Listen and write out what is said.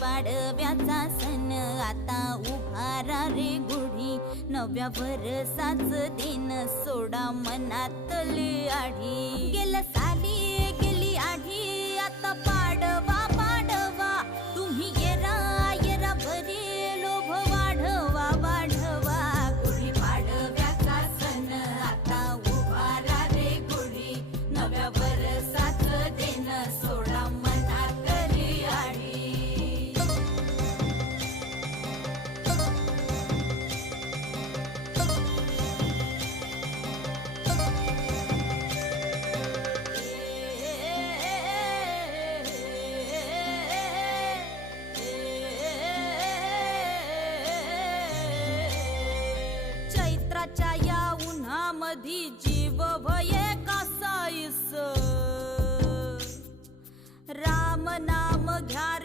पाडव्याचा सण आता उभारा रे गुढी, नव्या वर्षाच दिन सोडा मनातली आढी. गेल्या साली गेली आढी, आता पाडवा पाडवा, तुम्ही येरा येरा बरी लोभ वाढवा वाढवा. गुढी पाडव्याचा सण आता उभारा रे गुढी, नव्या वर्षाच दिन सोडा मनातली आढी. चैत्राच्या या उन्हामधी जीव भये कासाईस, राम नाम घ्या